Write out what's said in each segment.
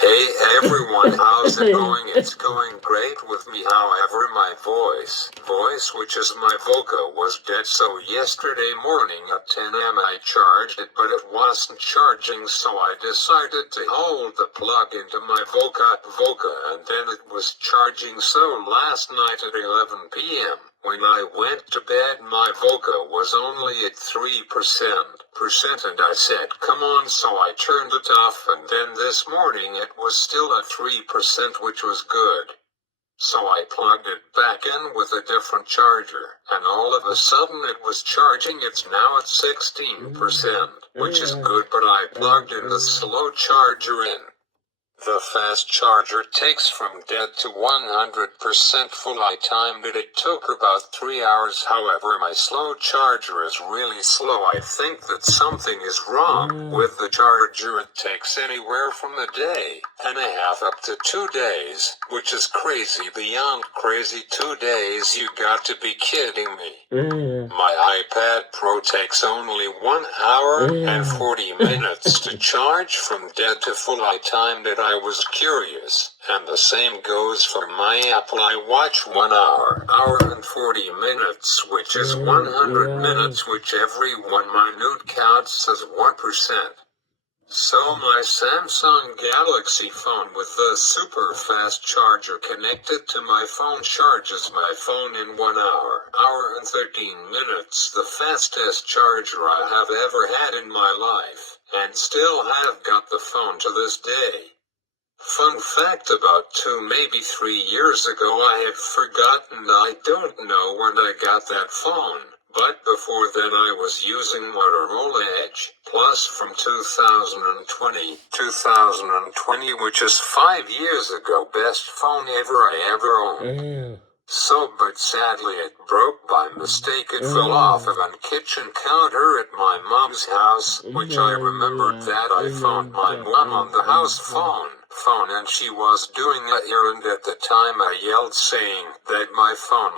Hey everyone, how's it going? It's going great with me. However, my voice, which is my voca, was dead. So yesterday morning at 10 a.m. I charged it, but it wasn't charging. So I decided to hold the plug into my voca, and then it was charging. So last night at 11 p.m. when I went to bed, my voca was only at 3%, and I said, come on, so I turned it off, and then this morning it was still at 3%, which was good. So I plugged it back in with a different charger, and all of a sudden it was charging. It's now at 16%, which is good, but I plugged in the slow charger in. The fast charger takes from dead to 100% full. I timed it. It took about 3 hours. However, my slow charger is really slow. I think that something is wrong with the charger. It takes anywhere from a day and a half up to 2 days, which is crazy, beyond crazy. 2 days? You got to be kidding me. My iPad Pro takes only 1 hour and 40 minutes to charge from dead to full. I timed it. I was curious, and the same goes for my Apple iWatch. 1 hour and 40 minutes, which is 100 minutes, which every 1 minute counts as 1%. So my Samsung Galaxy phone with the super fast charger connected to my phone charges my phone in 1 hour and 13 minutes, the fastest charger I have ever had in my life, and still have got the phone to this day. Fun fact, about 2, maybe 3 years ago I had forgotten. I don't know when I got that phone. But before then I was using Motorola Edge Plus from 2020, which is 5 years ago. Best phone I ever owned. So, but sadly it broke by mistake. It fell off of a kitchen counter at my mom's house, which I remembered that I phoned my mom on the house phone, and she was doing an errand at the time. I yelled saying that my phone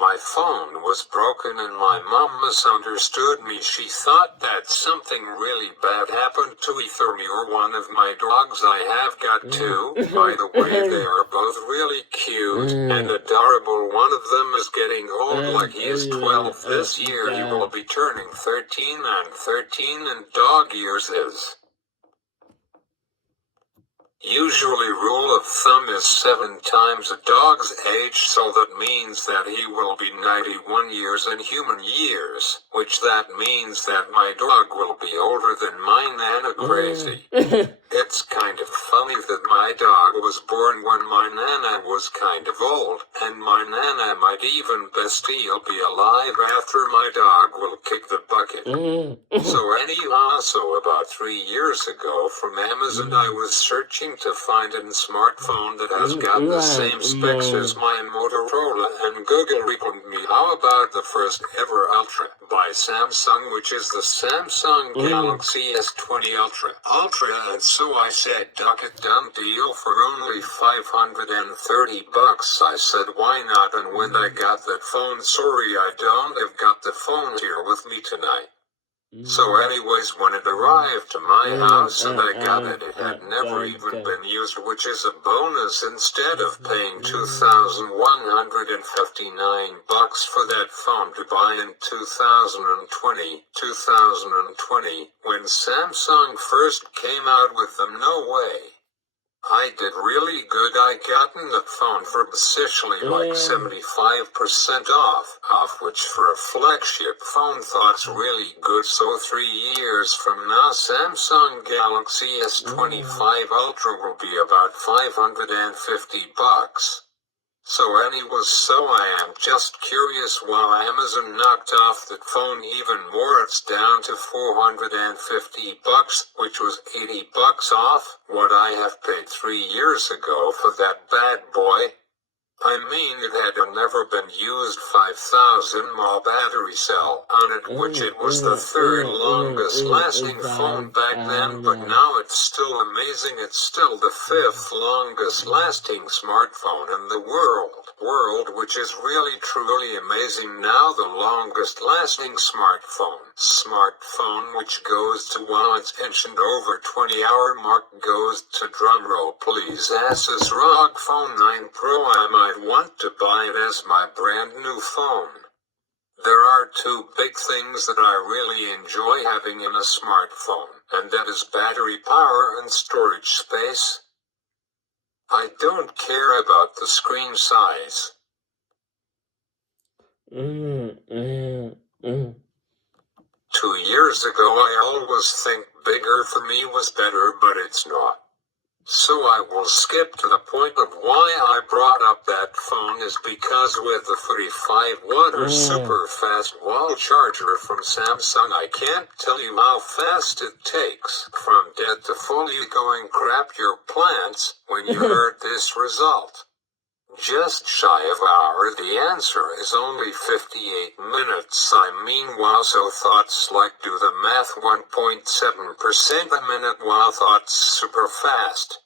was broken, and my mom misunderstood me. She thought that something really bad happened to either me or one of my dogs. I have got 2, by the way. They are both really cute and adorable. One of them is getting old, like he is 12 this year. He will be turning 13, and dog years is usually rule of thumb is 7 times a dog's age, so that means that he will be 91 years in human years, which that means that my dog will be older than my Nana. Crazy. It's kind of funny that my dog was born when my Nana was kind of old, and my Nana might even still be alive after my dog will kick the bucket. So anyhow, so about 3 years ago from Amazon I was searching to find a smartphone that has got the same specs as my Motorola, and Google recommended me. How about the first ever Ultra by Samsung, which is the Samsung Galaxy S20 Ultra, and so I said, dock it, done deal for only $530. I said, why not? And when I got that phone, sorry I don't have got the phone here with me tonight. So anyways, when it arrived to my house and I got it, it had never even been used, which is a bonus. Instead of paying $2,159 for that phone to buy in 2020, when Samsung first came out with them, no way. I did really good. I gotten the phone for essentially like 75% off, which for a flagship phone thought's really good. So 3 years from now, Samsung Galaxy S25 Ultra will be about $550. So anyways, so I am just curious, while Amazon knocked off the phone even more, it's down to $450, which was $80 off what I have paid 3 years ago for that bad boy. I mean, it had never been used 5,000 mAh battery cell on it, which it was the third longest lasting phone back then, but now it's still amazing. It's still the fifth longest lasting smartphone in the world, which is really truly amazing. Now the longest lasting smartphone which goes to, while it's mentioned over 20-hour mark, goes to, drumroll please, Asus ROG Phone 9 Pro. I might want to buy it as my brand new phone. There are two big things that I really enjoy having in a smartphone, and that is battery power and storage space. I don't care about the screen size. 2 years ago I always think bigger for me was better, but it's not. So I will skip to the point of why I brought up that phone is because with the 35-watt or super fast wall charger from Samsung, I can't tell you how fast it takes from dead to fully going crap your plants when you heard this result. Just shy of an hour, the answer is only 58 minutes. I mean, wow, so thoughts like do the math, 1.7% a minute, wow, thoughts super fast.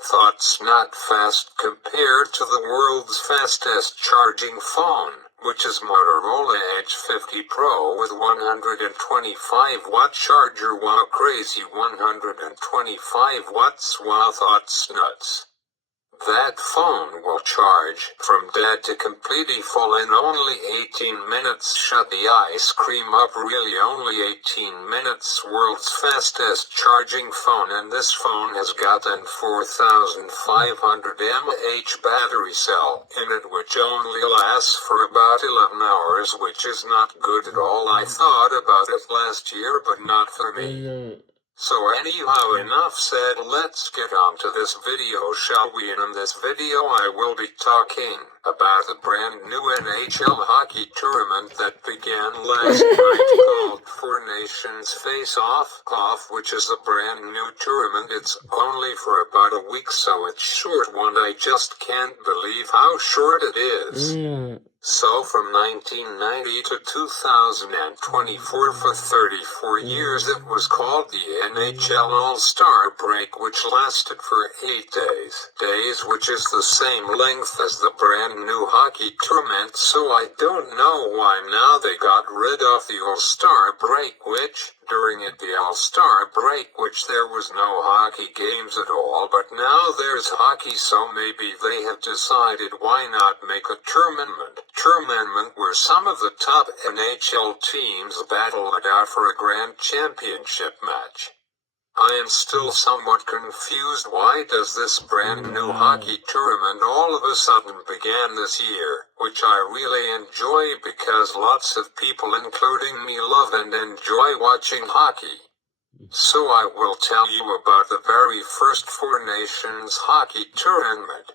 Thoughts not fast compared to the world's fastest charging phone, which is Motorola Edge 50 Pro with 125-watt charger. Wow, crazy, 125 watts, wow, thoughts nuts. That phone will charge from dead to completely full in only 18 minutes. Shut the ice cream up, really only 18 minutes. World's fastest charging phone, and this phone has got an 4,500 mAh battery cell in it, which only lasts for about 11 hours, which is not good at all. I thought about it last year, but not for me. So anyhow, enough said, let's get on to this video, shall we? And in this video I will be talking about the brand new NHL hockey tournament that began last night called Four Nations Face Off, which is a brand new tournament. It's only for about a week, so it's short one. I just can't believe how short it is. So from 1990 to 2024, for 34 years, it was called the NHL All-Star Break, which lasted for 8 days, which is the same length as the brand new hockey tournament. So I don't know why now they got rid of the All-Star Break, which, during it, the All-Star Break, which there was no hockey games at all, but now there's hockey, so maybe they have decided why not make a tournament where some of the top NHL teams battle it out for a grand championship match. I am still somewhat confused. Why does this brand new hockey tournament all of a sudden began this year, which I really enjoy because lots of people, including me, love and enjoy watching hockey. So I will tell you about the very first Four Nations hockey tournament.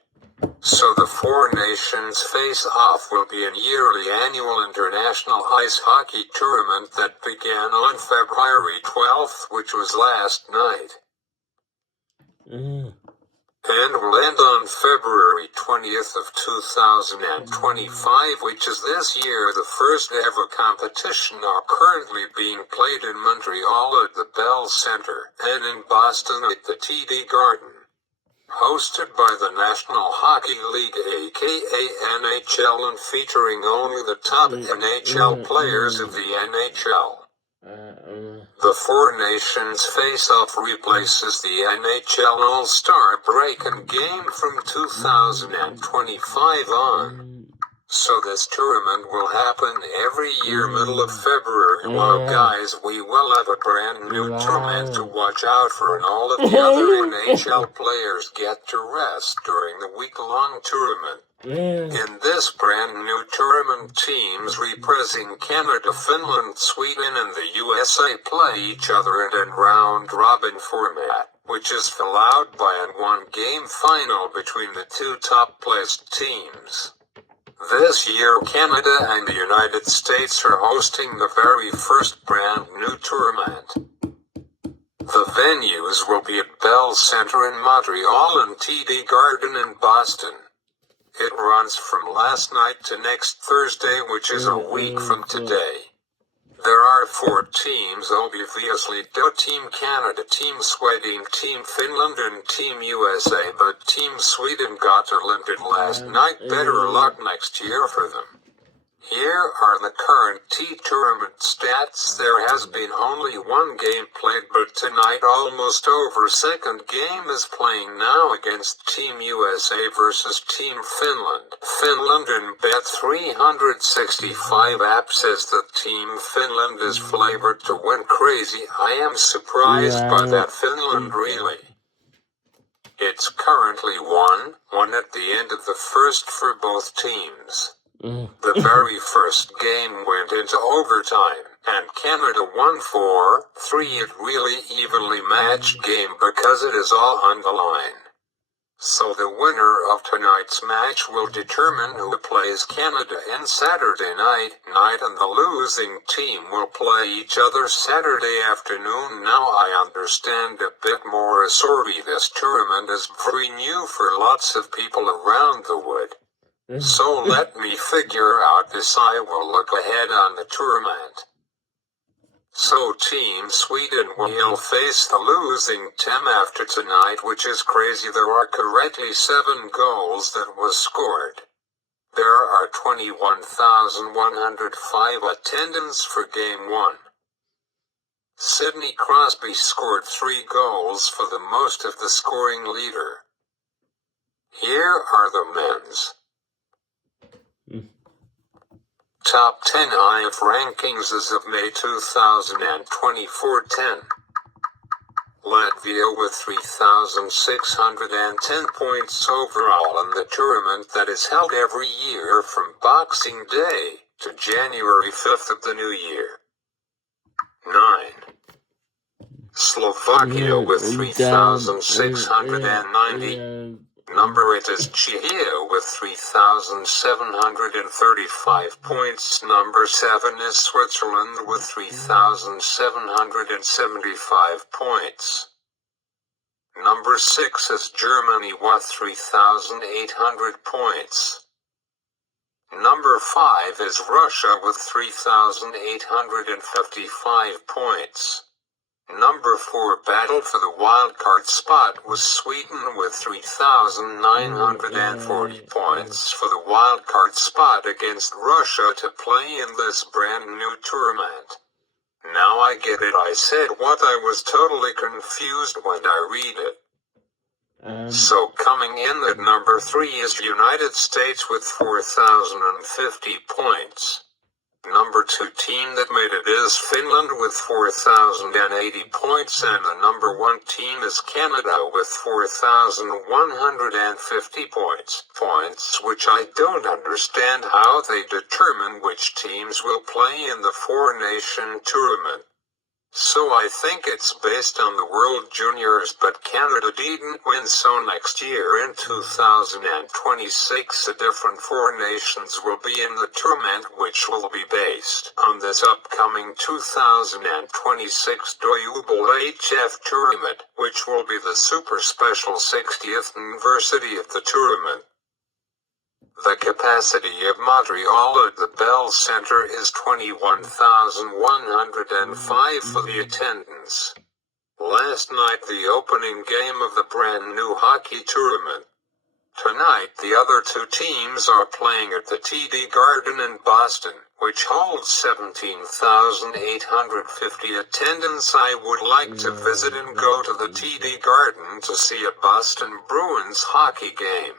So the Four Nations Face-Off will be a yearly annual international ice hockey tournament that began on February 12th, which was last night, and will end on February 20th of 2025, which is this year. The first ever competition are currently being played in Montreal at the Bell Center, and in Boston at the TD Garden. Hosted by the National Hockey League, aka NHL, and featuring only the top NHL players of the NHL. The Four Nations Face-Off replaces the NHL All-Star Break and game from 2025 on. So this tournament will happen every year, middle of February. Wow, guys, we will have a brand new tournament to watch out for, and all of the other NHL players get to rest during the week-long tournament. In this brand new tournament, teams representing Canada, Finland, Sweden, and the USA play each other in a round-robin format, which is followed by a one-game final between the two top-placed teams. This year, Canada and the United States are hosting the very first brand new tournament. The venues will be at Bell Center in Montreal and TD Garden in Boston. It runs from last night to next Thursday, which is a week from today. There are 4 teams, obviously: Team Canada, Team Sweden, Team Finland, and Team USA, but Team Sweden got eliminated last night. Better luck next year for them. Here are the current T-tournament stats. There has been only 1 game played, but tonight almost over. Second game is playing now against Team USA versus Team Finland. Finland in Bet365 app says that Team Finland is flavored to win. Crazy. I am surprised by that. Finland, really. It's currently 1-1 at the end of the first for both teams. The very first game went into overtime, and Canada won 4-3. It really evenly matched game because it is all on the line. So the winner of tonight's match will determine who plays Canada in Saturday night, and the losing team will play each other Saturday afternoon. Now I understand a bit more. Sorry, this tournament is very new for lots of people around the wood. So let me figure out this. I will look ahead on the tournament. So Team Sweden will face the losing team after tonight, which is crazy. There are correctly 7 goals that was scored. There are 21,105 attendance for Game 1. Sidney Crosby scored 3 goals, for the most of the scoring leader. Here are the men's Top 10 IF rankings as of May 2024. 10. Latvia with 3,610 points overall in the tournament that is held every year from Boxing Day to January 5th of the new year. 9. Slovakia with 3,690. Number 8 is Czechia with 3,735 points. Number 7 is Switzerland with 3,775 points. Number 6 is Germany with 3,800 points. Number 5 is Russia with 3,855 points. Number 4 battle for the wildcard spot was Sweden with 3,940 points for the wildcard spot against Russia to play in this brand new tournament. Now I get it. I said what I was totally confused when I read it. So coming in at number 3 is United States with 4,050 points. Number 2 team that made it is Finland with 4,080 points, and the number 1 team is Canada with 4,150 points, which I don't understand how they determine which teams will play in the 4-nation tournament. So I think it's based on the World Juniors, but Canada didn't win, so next year in 2026 the different 4 nations will be in the tournament, which will be based on this upcoming 2026 Doubleable HF tournament, which will be the super special 60th anniversary of the tournament. The capacity of Montreal at the Bell Center is 21,105 for the attendance. Last night the opening game of the brand new hockey tournament. Tonight the other 2 teams are playing at the TD Garden in Boston, which holds 17,850 attendance. I would like to visit and go to the TD Garden to see a Boston Bruins hockey game.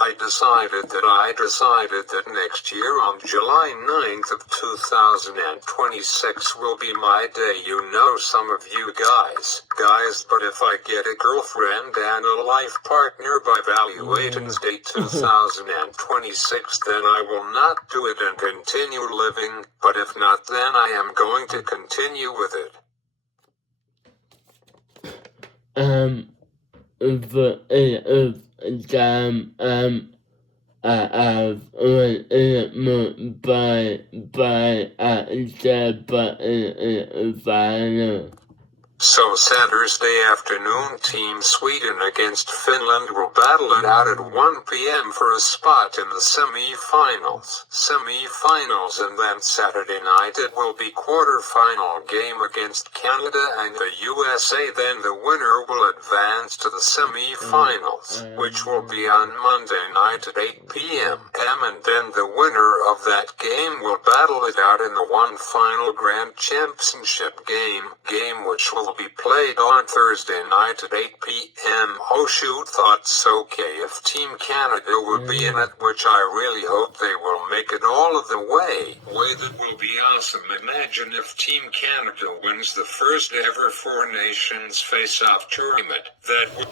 I decided that next year on July 9th of 2026 will be my day. You know, some of you guys, but if I get a girlfriend and a life partner by Valentine's Day 2026, then I will not do it and continue living, but if not, then I am going to continue with it. So Saturday afternoon, Team Sweden against Finland will battle it out at 1 p.m. for a spot in the semi-finals. And then Saturday night it will be quarter-final game against Canada and the USA. Then the winner will advance to the semi-finals, which will be on Monday night at 8 p.m. And then the winner of that game will battle it out in the one final Grand Championship game which will be played on Thursday night at 8 p.m. Oh shoot, thoughts. Okay, if Team Canada would be in it, which I really hope they will make it all of the way. That will be awesome. Imagine if Team Canada wins the first ever Four Nations face-off tournament. That would...